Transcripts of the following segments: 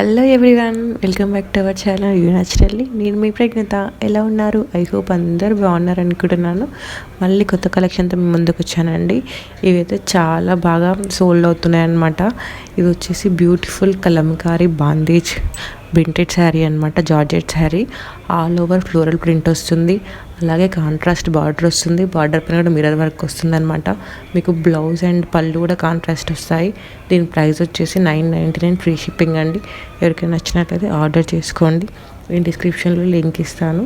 Hello everyone, welcome back to our channel you naturally. నేను మీ ప్రజ్ఞత. ఎలా ఉన్నారు? ఐ హోప్ అందరూ బాగున్నారు అనుకుంటున్నాను. మళ్ళీ కొత్త కలెక్షన్తో మీ ముందుకు వచ్చానండి. ఇవైతే చాలా బాగా సోల్డ్ అవుతున్నాయి అన్నమాట. ఇది వచ్చేసి బ్యూటిఫుల్ కలంకారీ బాందేజ్ ప్రింటెడ్ శారీ అనమాట. Georgette sari, all over floral print వస్తుంది. అలాగే కాంట్రాస్ట్ బార్డర్ వస్తుంది. బార్డర్ పైన కూడా మిర్రర్ వర్క్ వస్తుంది అనమాట. మీకు బ్లౌజ్ అండ్ పళ్ళు కూడా కాంట్రాస్ట్ వస్తాయి. దీని ప్రైస్ వచ్చేసి 999 ఫ్రీ షిప్పింగ్ అండి. ఎవరికైనా నచ్చినట్లయితే ఆర్డర్ చేసుకోండి. నేను డిస్క్రిప్షన్లో లింక్ ఇస్తాను.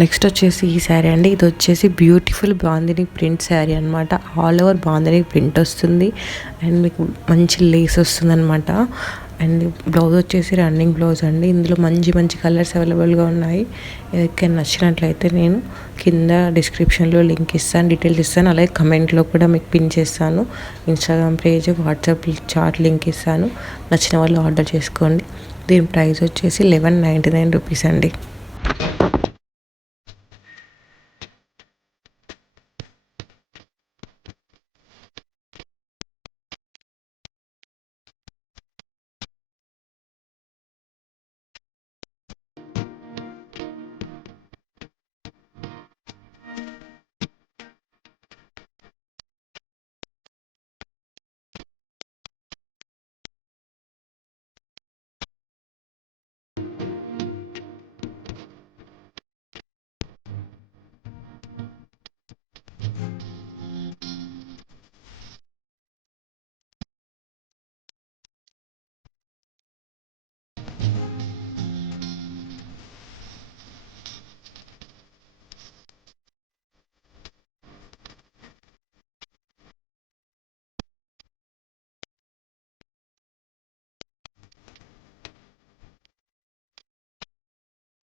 నెక్స్ట్ వచ్చేసి ఈ శారీ అండి. ఇది వచ్చేసి బ్యూటిఫుల్ బాందిని ప్రింట్ శారీ అనమాట. ఆల్ ఓవర్ బాందిని ప్రింట్ వస్తుంది అండ్ మీకు మంచి లేస్ వస్తుంది అనమాట. అండ్ బ్లౌజ్ వచ్చేసి రన్నింగ్ బ్లౌజ్ అండి. ఇందులో మంచి మంచి కలర్స్ అవైలబుల్గా ఉన్నాయి. ఎవరికైనా నచ్చినట్లయితే నేను కింద డిస్క్రిప్షన్లో లింక్ ఇస్తాను, డీటెయిల్స్ ఇస్తాను. అలాగే కమెంట్లో కూడా మీకు పిన్ చేస్తాను. Instagram page, WhatsApp chat link ఇస్తాను. నచ్చిన వాళ్ళు ఆర్డర్ చేసుకోండి. దీని ప్రైస్ వచ్చేసి 1199 రూపీస్ అండి.